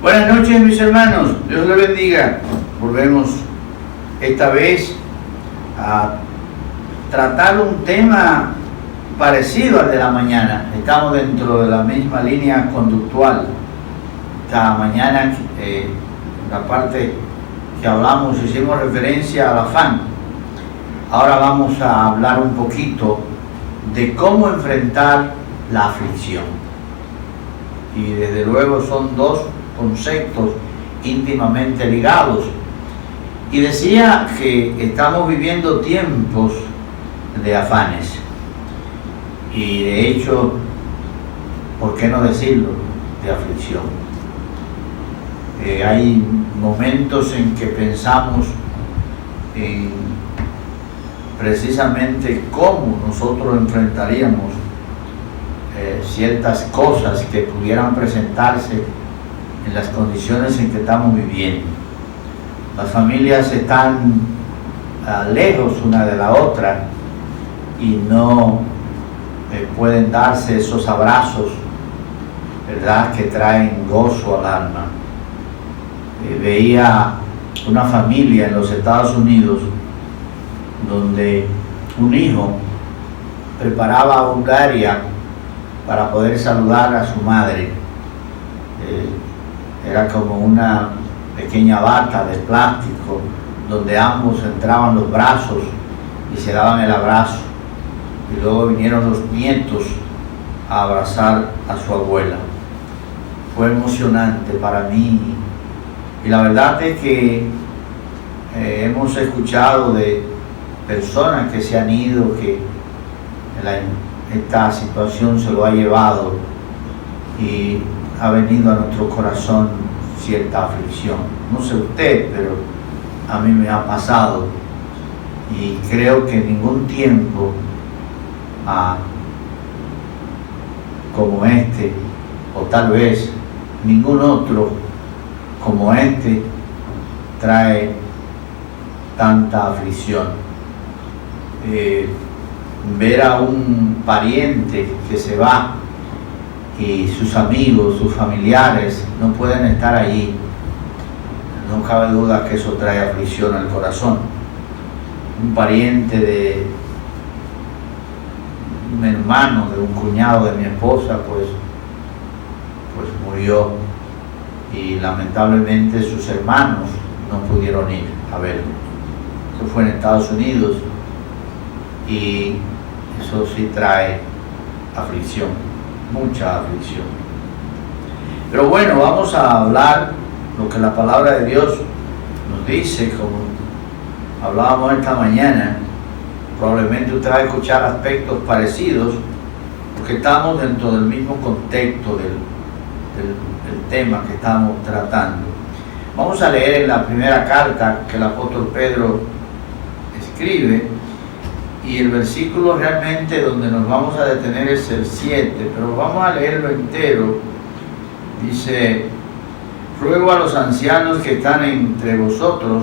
Buenas noches, mis hermanos, Dios les bendiga. Volvemos esta vez a tratar un tema parecido al de la mañana. Estamos dentro de la misma línea conductual. Esta mañana, en la parte que hablamos, hicimos referencia al afán. Ahora vamos a hablar un poquito de cómo enfrentar la aflicción. Y desde luego son dos conceptos íntimamente ligados. Y decía que estamos viviendo tiempos de afanes. Y de hecho, ¿por qué no decirlo? De aflicción. Hay momentos en que pensamos en precisamente cómo nosotros enfrentaríamos ciertas cosas que pudieran presentarse en las condiciones en que estamos viviendo. Las familias están lejos una de la otra y no pueden darse esos abrazos, ¿verdad?, que traen gozo al alma. Veía una familia en los Estados Unidos donde un hijo preparaba a Bulgaria para poder saludar a su madre. Era como una pequeña bata de plástico donde ambos entraban los brazos y se daban el abrazo. Y luego vinieron los nietos a abrazar a su abuela. Fue emocionante para mí. Y la verdad es que hemos escuchado de personas que se han ido, que esta situación se lo ha llevado y ha venido a nuestro corazón cierta aflicción. No sé usted, pero a mí me ha pasado y creo que ningún tiempo como este, o tal vez ningún otro como este, trae tanta aflicción. Ver a un pariente que se va y sus amigos, sus familiares no pueden estar allí, no cabe duda que eso trae aflicción al corazón. Un pariente de un hermano, de un cuñado de mi esposa, pues murió y lamentablemente sus hermanos no pudieron ir a verlo. Eso fue en Estados Unidos y eso sí trae aflicción, mucha aflicción. Pero bueno, vamos a hablar lo que la palabra de Dios nos dice, como hablábamos esta mañana. Probablemente usted va a escuchar aspectos parecidos porque estamos dentro del mismo contexto del tema que estamos tratando. Vamos a leer en la primera carta que el apóstol Pedro escribe, y el versículo realmente donde nos vamos a detener es el 7, pero vamos a leerlo entero. Dice: ruego a los ancianos que están entre vosotros,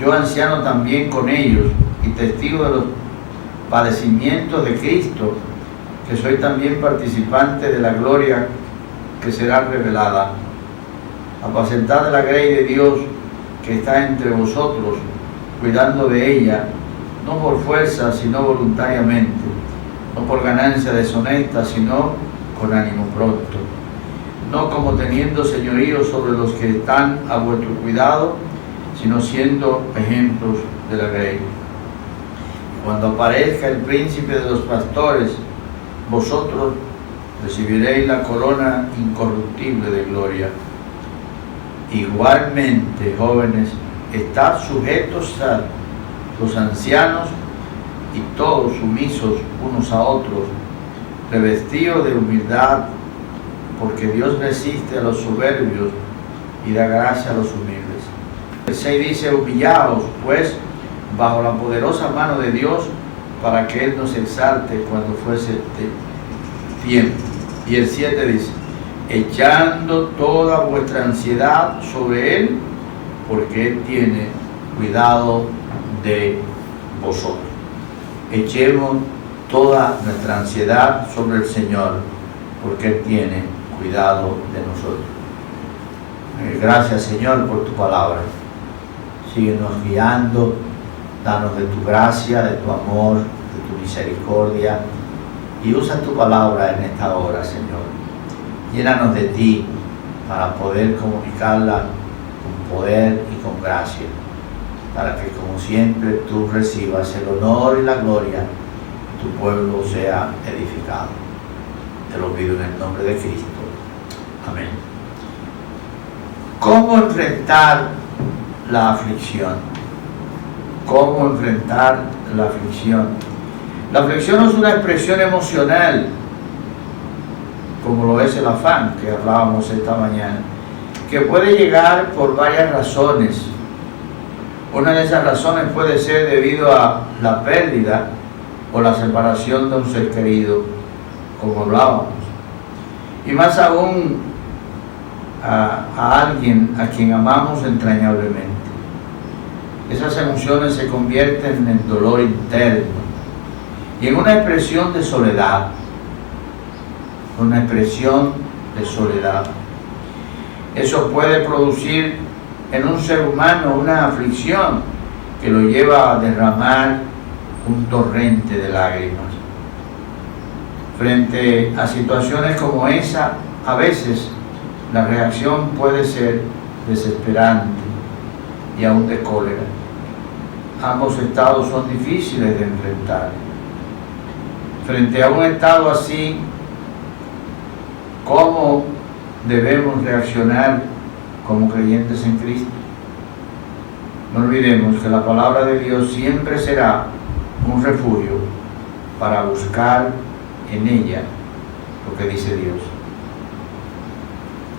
yo anciano también con ellos, y testigo de los padecimientos de Cristo, que soy también participante de la gloria que será revelada. Apacentad la grey de Dios que está entre vosotros, cuidando de ella, no por fuerza, sino voluntariamente, no por ganancia deshonesta, sino con ánimo pronto, no como teniendo señorío sobre los que están a vuestro cuidado, sino siendo ejemplos de la grey. Cuando aparezca el príncipe de los pastores, vosotros recibiréis la corona incorruptible de gloria. Igualmente, jóvenes, estad sujetos a los ancianos y todos sumisos unos a otros, revestidos de humildad, porque Dios resiste a los soberbios y da gracia a los humildes. El 6 dice: humillaos pues bajo la poderosa mano de Dios, para que Él nos exalte cuando fuese tiempo. Y el 7 dice: echando toda vuestra ansiedad sobre Él, porque Él tiene cuidado de vosotros. Echemos toda nuestra ansiedad sobre el Señor, porque Él tiene cuidado de nosotros. gracias, Señor, por tu palabra. Síguenos guiando, danos de tu gracia, de tu amor, de tu misericordia, y usa tu palabra en esta hora, Señor. Llénanos de ti para poder comunicarla con poder y con gracia, para que, como siempre, tú recibas el honor y la gloria, y tu pueblo sea edificado. Te lo pido en el nombre de Cristo. Amén. ¿Cómo enfrentar la aflicción? ¿Cómo enfrentar la aflicción? La aflicción es una expresión emocional, como lo es el afán que hablábamos esta mañana, que puede llegar por varias razones. Una de esas razones puede ser debido a la pérdida o la separación de un ser querido, como hablábamos. Y más aún a alguien a quien amamos entrañablemente. Esas emociones se convierten en dolor interno y en una expresión de soledad. Una expresión de soledad. Eso puede producir en un ser humano una aflicción que lo lleva a derramar un torrente de lágrimas. Frente a situaciones como esa, a veces la reacción puede ser desesperante y aún de cólera. Ambos estados son difíciles de enfrentar. Frente a un estado así, ¿cómo debemos reaccionar como creyentes en Cristo? No olvidemos que la palabra de Dios siempre será un refugio para buscar en ella lo que dice Dios.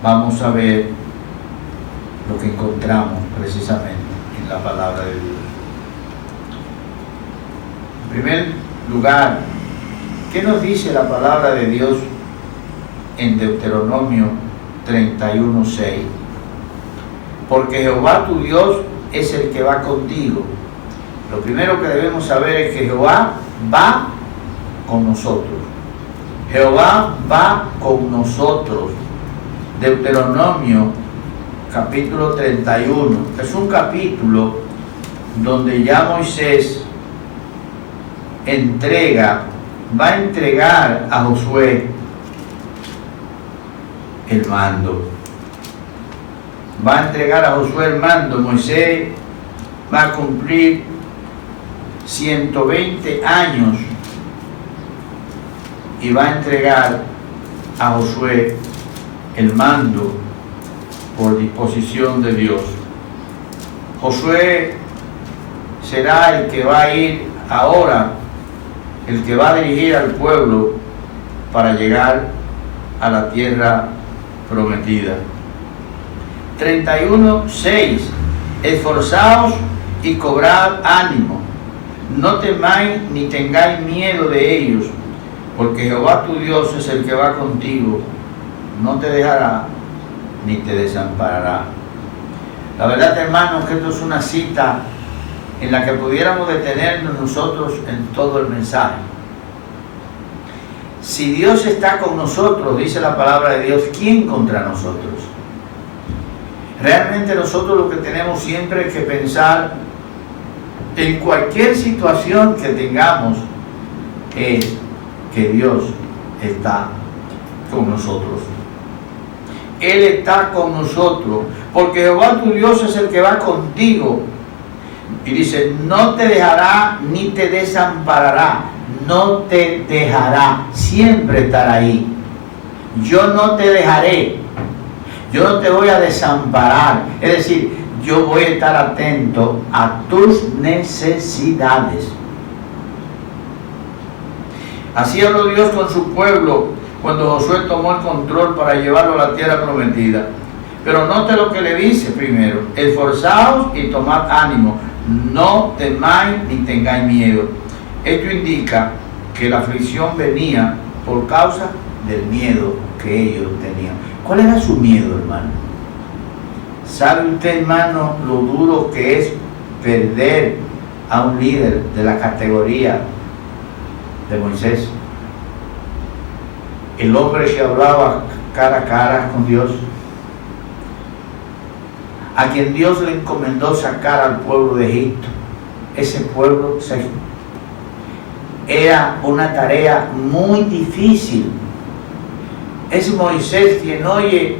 Vamos a ver lo que encontramos precisamente en la palabra de Dios. En primer lugar, ¿qué nos dice la palabra de Dios en Deuteronomio 31:6? Porque Jehová tu Dios es el que va contigo. Lo primero que debemos saber es que Jehová va con nosotros. Jehová va con nosotros. Deuteronomio capítulo 31, es un capítulo donde ya Moisés va a entregar a Josué el mando. Va a entregar a Josué el mando. Moisés va a cumplir 120 años y va a entregar a Josué el mando por disposición de Dios. Josué será el que va a ir ahora, el que va a dirigir al pueblo para llegar a la tierra prometida. 31:6. Esforzaos y cobrad ánimo, no temáis ni tengáis miedo de ellos, porque Jehová tu Dios es el que va contigo, no te dejará ni te desamparará. La verdad, hermanos, que esto es una cita en la que pudiéramos detenernos nosotros en todo el mensaje. Si Dios está con nosotros, dice la palabra de Dios, ¿quién contra nosotros? Realmente nosotros lo que tenemos siempre es que pensar en cualquier situación que tengamos es que Dios está con nosotros. Él está con nosotros, porque Jehová tu Dios es el que va contigo. Y dice, no te dejará ni te desamparará. No te dejará, siempre estará ahí. Yo no te dejaré, yo no te voy a desamparar. Es decir, yo voy a estar atento a tus necesidades. Así habló Dios con su pueblo cuando Josué tomó el control para llevarlo a la tierra prometida. Pero note lo que le dice primero: esforzaos y tomad ánimo, no temáis ni tengáis miedo. Esto indica que la aflicción venía por causa del miedo que ellos tenían. ¿Cuál era su miedo, hermano? ¿Sabe usted, hermano, lo duro que es perder a un líder de la categoría de Moisés? El hombre que hablaba cara a cara con Dios. a quien Dios le encomendó sacar al pueblo de Egipto. Ese pueblo era una tarea muy difícil. Es Moisés quien oye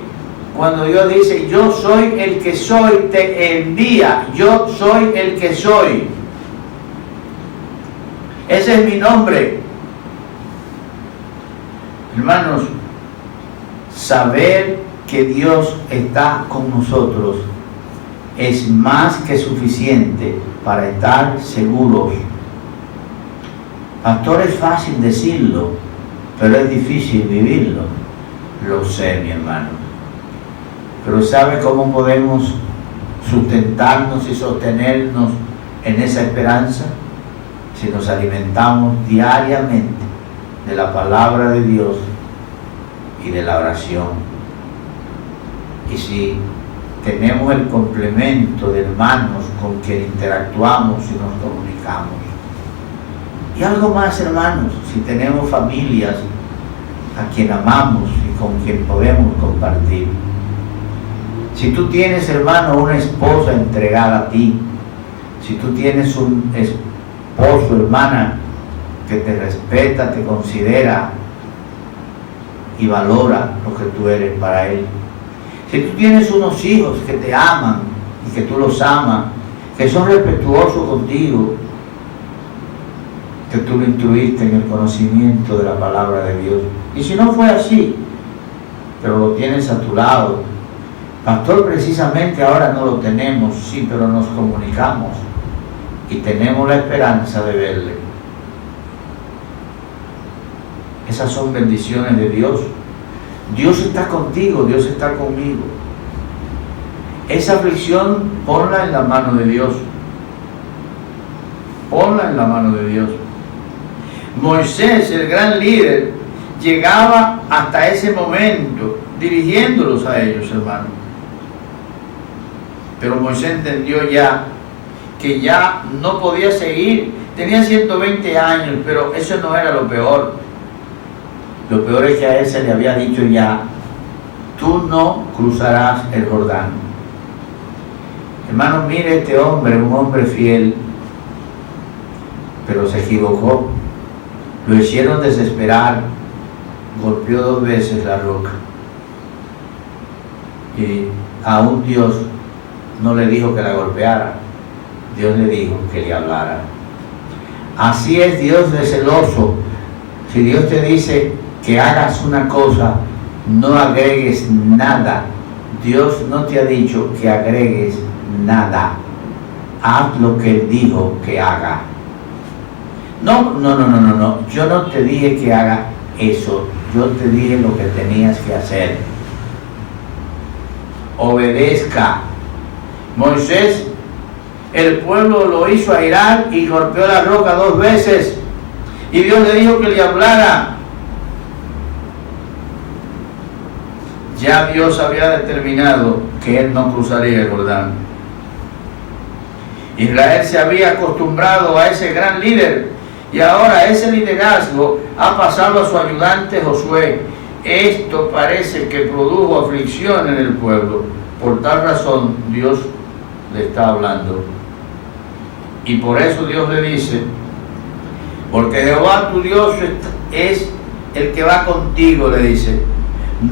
cuando Dios dice: yo soy el que soy, te envía, yo soy el que soy. Ese es mi nombre. Hermanos, saber que Dios está con nosotros es más que suficiente para estar seguros. Pastor, es fácil decirlo, pero es difícil vivirlo. Lo sé, mi hermano. Pero ¿sabe cómo podemos sustentarnos y sostenernos en esa esperanza? Si nos alimentamos diariamente de la palabra de Dios y de la oración. Y si tenemos el complemento de hermanos con quien interactuamos y nos comunicamos. Y algo más, hermanos, si tenemos familias a quien amamos y con quien podemos compartir. Si tú tienes, hermano, una esposa entregada a ti, si tú tienes un esposo, hermana, que te respeta, te considera y valora lo que tú eres para él. Si tú tienes unos hijos que te aman y que tú los amas, que son respetuosos contigo, que tú lo instruiste en el conocimiento de la palabra de Dios. Y si no fue así, pero lo tienes a tu lado, pastor, precisamente ahora no lo tenemos, sí, pero nos comunicamos y tenemos la esperanza de verle. Esas son bendiciones de Dios. Dios está contigo, Dios está conmigo. Esa aflicción, ponla en la mano de Dios. Ponla en la mano de Dios. Moisés, el gran líder, llegaba hasta ese momento dirigiéndolos a ellos, hermano. Pero Moisés entendió ya que ya no podía seguir. Tenía 120 años, pero eso no era lo peor. Lo peor es que a él se le había dicho ya: tú no cruzarás el Jordán. Hermano, mire este hombre, un hombre fiel, pero se equivocó. Lo hicieron desesperar, golpeó 2 veces la roca. Y aún Dios no le dijo que la golpeara, Dios le dijo que le hablara. Así es Dios de celoso. Si Dios te dice que hagas una cosa, no agregues nada. Dios no te ha dicho que agregues nada. Haz lo que Él dijo que haga. No. Yo no te dije que haga eso. Yo te dije lo que tenías que hacer. Obedezca. Moisés, el pueblo lo hizo airar y golpeó la roca 2 veces. Y Dios le dijo que le hablara. Ya Dios había determinado que él no cruzaría el Jordán. Israel se había acostumbrado a ese gran líder y ahora ese liderazgo ha pasado a su ayudante Josué. Esto parece que produjo aflicción en el pueblo. Por tal razón Dios le está hablando. Y por eso Dios le dice: porque Jehová tu Dios es el que va contigo, le dice.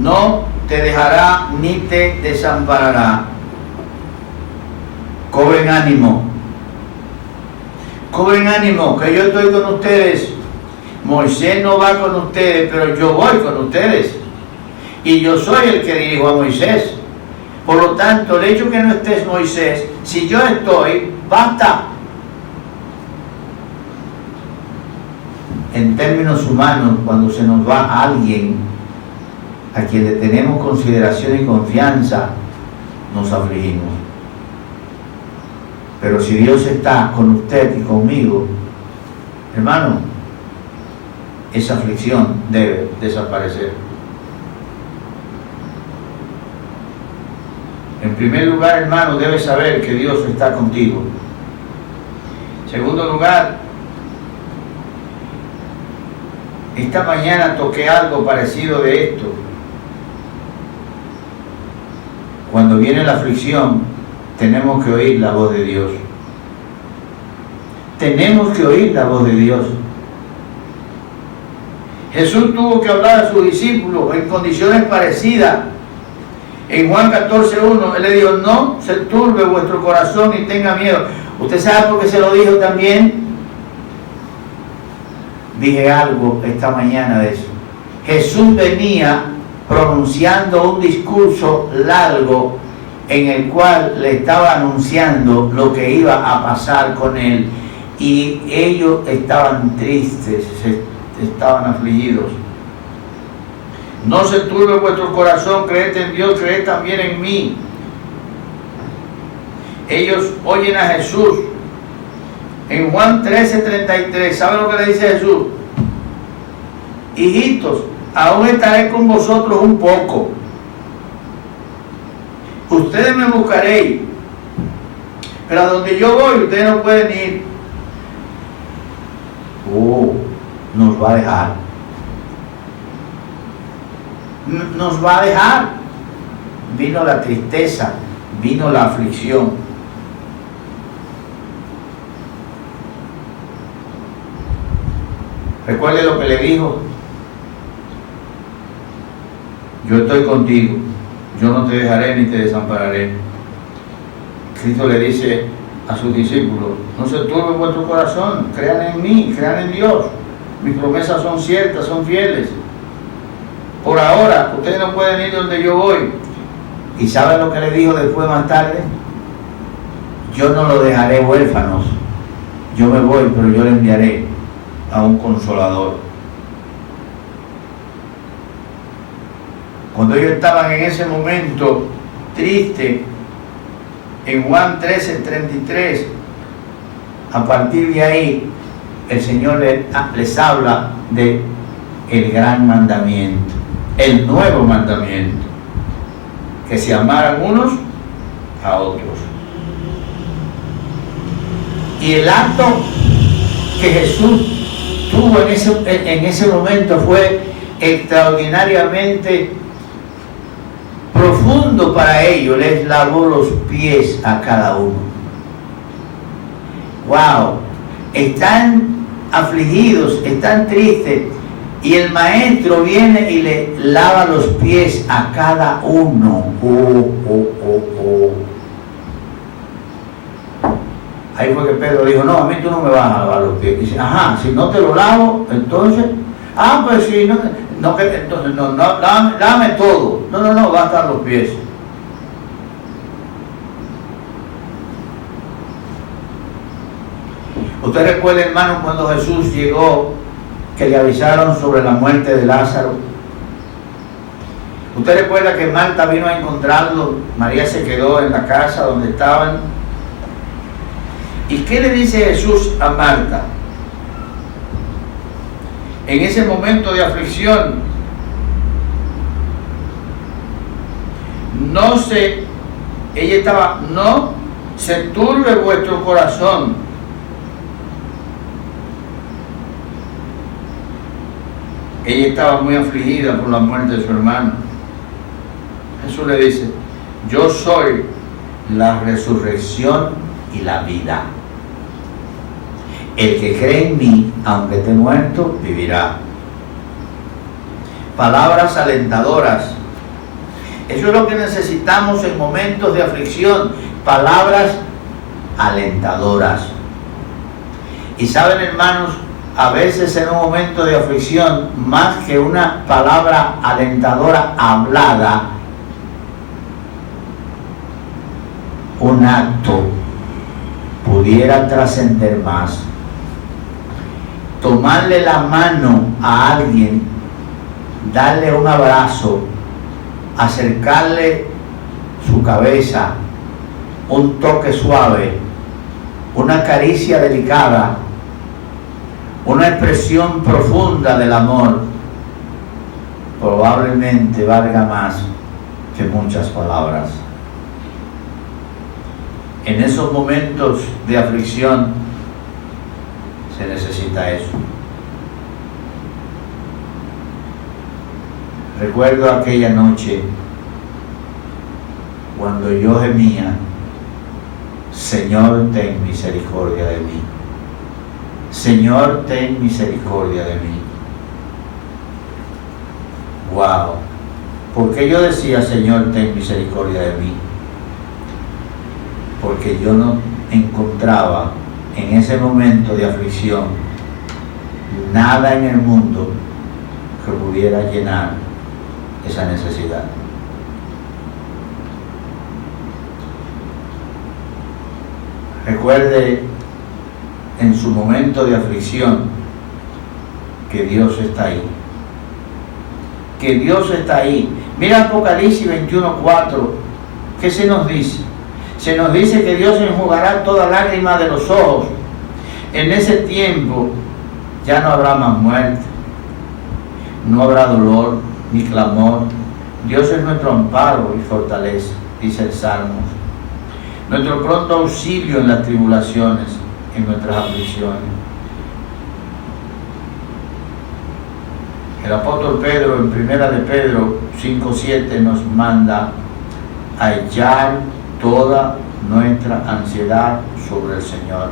No te dejará ni te desamparará. Cobren ánimo. Cobren ánimo, que yo estoy con ustedes. Moisés no va con ustedes, pero yo voy con ustedes. Y yo soy el que dirijo a Moisés. Por lo tanto, el hecho que no estés Moisés, si yo estoy, basta. En términos humanos, cuando se nos va alguien a quien le tenemos consideración y confianza, nos afligimos. Pero si Dios está con usted y conmigo, hermano, esa aflicción debe desaparecer. En primer lugar, hermano, debes saber que Dios está contigo. En segundo lugar, esta mañana toqué algo parecido de esto. Cuando viene la aflicción, tenemos que oír la voz de Dios. Tenemos que oír la voz de Dios. Jesús tuvo que hablar a sus discípulos en condiciones parecidas. En Juan 14:1, Él le dijo, no se turbe vuestro corazón ni tenga miedo. ¿Usted sabe por qué se lo dijo también? Dije algo esta mañana de eso. Jesús venía pronunciando un discurso largo en el cual le estaba anunciando lo que iba a pasar con Él. Y ellos estaban tristes, estaban afligidos. No se turbe vuestro corazón, creed en Dios, creed también en mí. Ellos oyen a Jesús. En Juan 13:33, ¿saben lo que le dice Jesús? Hijitos, aún estaré con vosotros un poco. Ustedes me buscaréis, pero a donde yo voy, ustedes no pueden ir. Nos va a dejar. Nos va a dejar. Vino la tristeza, vino la aflicción. Recuerde lo que le dijo. Yo estoy contigo, yo no te dejaré ni te desampararé. Cristo le dice a sus discípulos, no se turbe vuestro corazón, crean en mí, crean en Dios. Mis promesas son ciertas, son fieles. Por ahora, ustedes no pueden ir donde yo voy. ¿Y saben lo que le dijo después más tarde? Yo no lo dejaré huérfanos. Yo me voy, pero yo le enviaré a un consolador. Cuando ellos estaban en ese momento triste, en Juan 13:33, a partir de ahí, el Señor les habla de el gran mandamiento, el nuevo mandamiento, que se amaran unos a otros. Y el acto que Jesús tuvo en ese momento fue extraordinariamente profundo para ellos. Les lavó los pies a cada uno. ¡Wow! Están afligidos, están tristes, y el maestro viene y le lava los pies a cada uno. Ahí fue que Pedro dijo, no, a mí tú no me vas a lavar los pies. Dice, ajá, si no te lo lavo, entonces, pues sí, entonces lávame todo. No, va a estar los pies. Usted recuerda, hermano, cuando Jesús llegó, que le avisaron sobre la muerte de Lázaro. Usted recuerda que Marta vino a encontrarlo, María se quedó en la casa donde estaban. ¿Y qué le dice Jesús a Marta? En ese momento de aflicción, no se turbe vuestro corazón. Ella estaba muy afligida por la muerte de su hermano. Jesús le dice, yo soy la resurrección y la vida. El que cree en mí, aunque esté muerto, vivirá. Palabras alentadoras. Eso es lo que necesitamos en momentos de aflicción. Palabras alentadoras. Y saben, hermanos, a veces en un momento de aflicción, más que una palabra alentadora hablada, un acto pudiera trascender más. Tomarle la mano a alguien, darle un abrazo, acercarle su cabeza, un toque suave, una caricia delicada, una expresión profunda del amor, probablemente valga más que muchas palabras. En esos momentos de aflicción se necesita eso. Recuerdo aquella noche cuando yo gemía Señor, ten misericordia de mí. Señor, ten misericordia de mí. Wow. ¿Por qué yo decía, Señor, ten misericordia de mí? Porque yo no encontraba en ese momento de aflicción nada en el mundo que pudiera llenar esa necesidad. Recuerde en su momento de aflicción que Dios está ahí. Que Dios está ahí. Mira Apocalipsis 21:4. ¿Qué se nos dice? Se nos dice que Dios enjugará toda lágrima de los ojos. En ese tiempo ya no habrá más muerte, no habrá dolor ni clamor. Dios es nuestro amparo y fortaleza, dice el Salmo. Nuestro pronto auxilio en las tribulaciones, en nuestras aflicciones. El apóstol Pedro, en 1 de Pedro 5:7, nos manda a echar toda nuestra ansiedad sobre el Señor.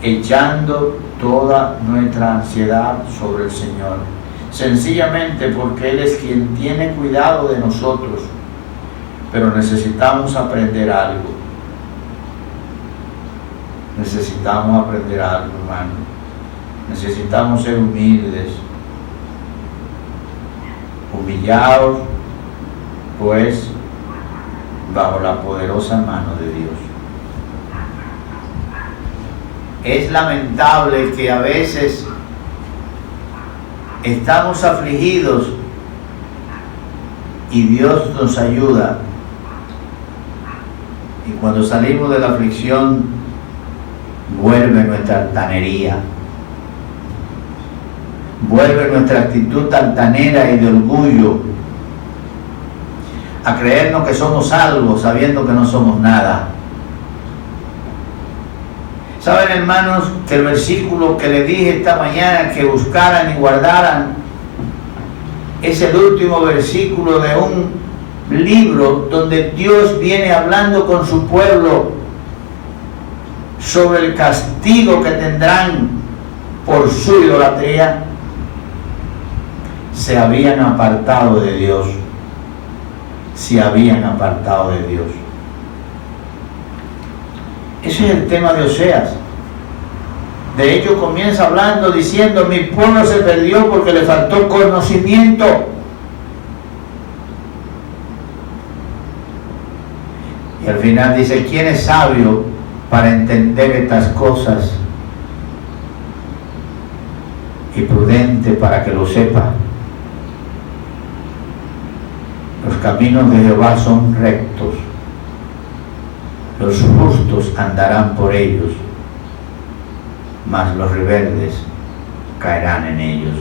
Echando toda nuestra ansiedad sobre el Señor. Sencillamente porque Él es quien tiene cuidado de nosotros. Pero necesitamos aprender algo. Necesitamos aprender algo, hermano. Necesitamos ser humildes. Humillados, pues, bajo la poderosa mano de Dios. Es lamentable que a veces estamos afligidos y Dios nos ayuda. Y cuando salimos de la aflicción, vuelve nuestra altanería. Vuelve nuestra actitud altanera y de orgullo a creernos que somos salvos sabiendo que no somos nada. ¿Saben, hermanos, que el versículo que les dije esta mañana que buscaran y guardaran es el último versículo de un libro donde Dios viene hablando con su pueblo sobre el castigo que tendrán por su idolatría? Se habían apartado de Dios. Se habían apartado de Dios. Ese es el tema de Oseas. De hecho, comienza hablando diciendo: mi pueblo se perdió porque le faltó conocimiento. Y al final dice: ¿quién es sabio para entender estas cosas? Y prudente para que lo sepa. Los caminos de Jehová son rectos. Los justos andarán por ellos, mas los rebeldes caerán en ellos.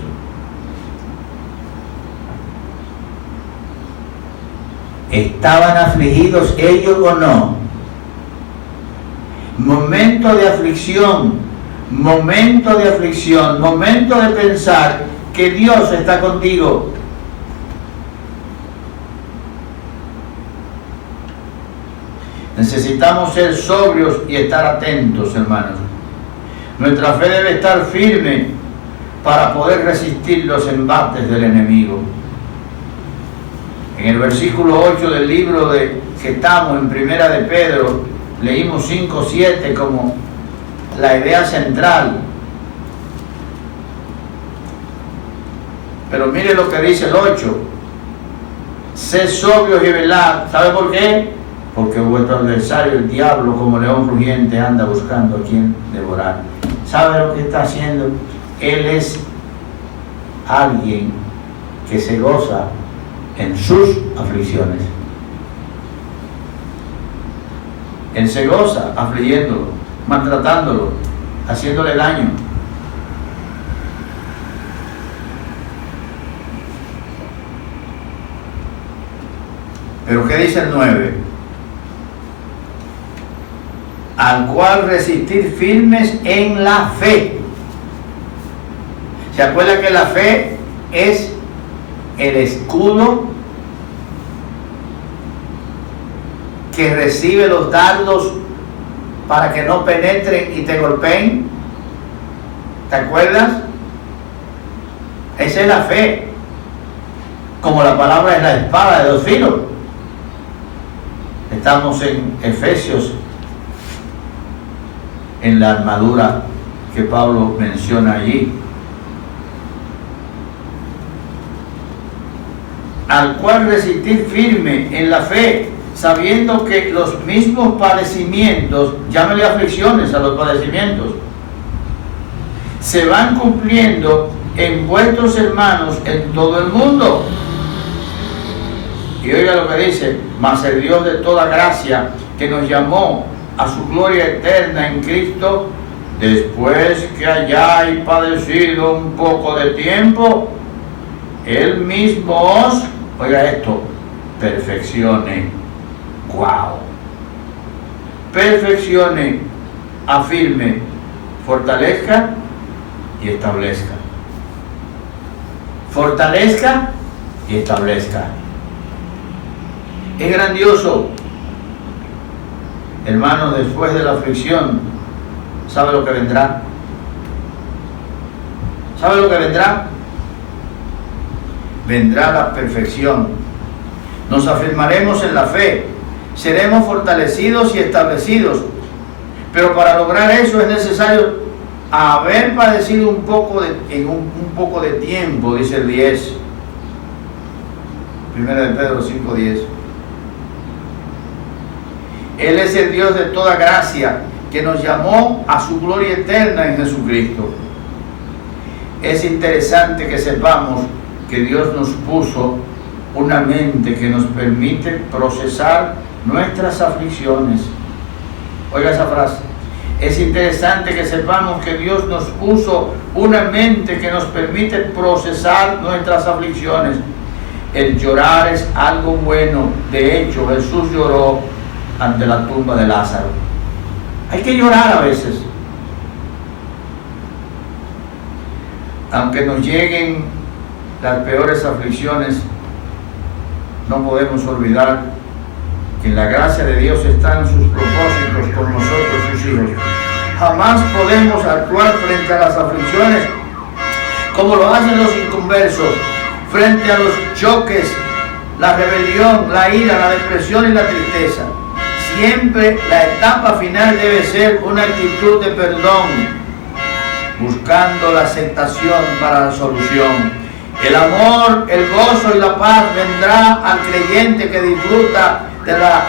¿Estaban afligidos ellos o no? Momento de aflicción, momento de aflicción, momento de pensar que Dios está contigo. Necesitamos ser sobrios y estar atentos, hermanos. Nuestra fe debe estar firme para poder resistir los embates del enemigo. En el versículo 8 del libro que estamos en 1 de Pedro, leímos 5:7 como la idea central. Pero mire lo que dice el 8. Sed sobrios y velad. ¿Sabe por qué? Porque vuestro adversario, el diablo, como león rugiente, anda buscando a quien devorar. ¿Sabe lo que está haciendo? Él es alguien que se goza en sus aflicciones. Él se goza afligiéndolo, maltratándolo, haciéndole daño. Pero ¿qué dice el 9? Al cual resistir firmes en la fe. ¿Se acuerda que la fe es el escudo que recibe los dardos para que no penetren y te golpeen. ¿Te acuerdas? Esa es la fe. Como la palabra es la espada de dos filos. Estamos en Efesios, en la armadura que Pablo menciona allí. Al cual resistir firme en la fe, sabiendo que los mismos padecimientos, llámale aflicciones a los padecimientos, se van cumpliendo en vuestros hermanos en todo el mundo. Y oiga lo que dice: mas el Dios de toda gracia, que nos llamó a su gloria eterna en Cristo, después que hayáis padecido un poco de tiempo, Él mismo os, oiga esto, perfeccione. ¡Wow! Perfeccione, afirme, fortalezca y establezca. Fortalezca y establezca. Es grandioso, hermano. Después de la aflicción, ¿sabe lo que vendrá? ¿Sabe lo que vendrá? Vendrá la perfección. Nos afirmaremos en la fe, seremos fortalecidos y establecidos. Pero para lograr eso es necesario haber padecido un poco de tiempo, dice el 10. 1 de Pedro 5:10. Él es el Dios de toda gracia, que nos llamó a su gloria eterna en Jesucristo. Es interesante que sepamos que Dios nos puso una mente que nos permite procesar nuestras aflicciones. Oiga esa frase. Es interesante que sepamos que Dios nos puso una mente que nos permite procesar nuestras aflicciones. El llorar es algo bueno. De hecho, Jesús lloró ante la tumba de Lázaro. Hay que llorar a veces. Aunque nos lleguen las peores aflicciones, no podemos olvidar que en la gracia de Dios están sus propósitos con nosotros, sus hijos. Jamás podemos actuar frente a las aflicciones como lo hacen los inconversos, frente a los choques, la rebelión, la ira, la depresión y la tristeza. Siempre la etapa final debe ser una actitud de perdón, buscando la aceptación para la solución. El amor, el gozo y la paz vendrá al creyente que disfruta de la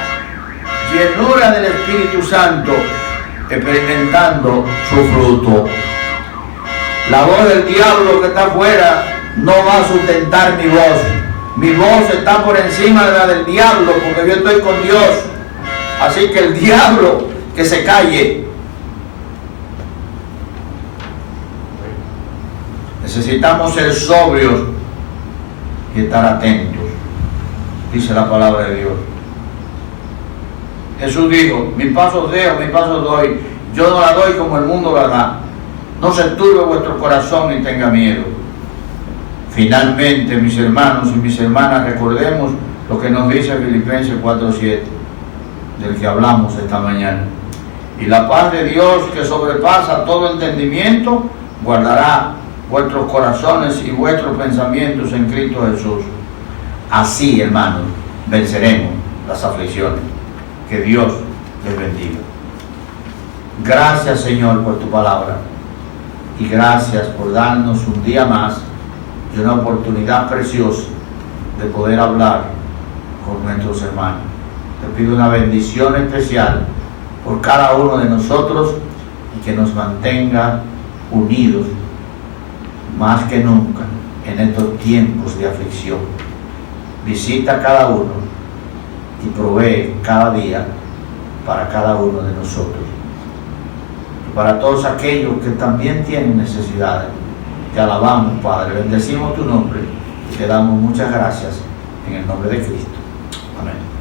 llenura del Espíritu Santo, experimentando su fruto. La voz del diablo que está afuera no va a sustentar mi voz. Mi voz está por encima de la del diablo, porque yo estoy con Dios. Así que el diablo que se calle. Necesitamos ser sobrios y estar atentos, dice la palabra de Dios. Jesús dijo: mi paso dejo, mi paso doy. Yo no la doy como el mundo la da. No se turbe vuestro corazón ni tenga miedo. Finalmente, mis hermanos y mis hermanas, recordemos lo que nos dice Filipenses 4:7, del que hablamos esta mañana. Y la paz de Dios, que sobrepasa todo entendimiento, guardará vuestros corazones y vuestros pensamientos en Cristo Jesús. Así, hermanos, venceremos las aflicciones. Que Dios les bendiga. Gracias, Señor, por tu palabra. Y gracias por darnos un día más y una oportunidad preciosa de poder hablar con nuestros hermanos. Te pido una bendición especial por cada uno de nosotros y que nos mantenga unidos más que nunca en estos tiempos de aflicción. Visita a cada uno y provee cada día para cada uno de nosotros. Y para todos aquellos que también tienen necesidades, te alabamos, Padre, bendecimos tu nombre y te damos muchas gracias en el nombre de Cristo. Amén.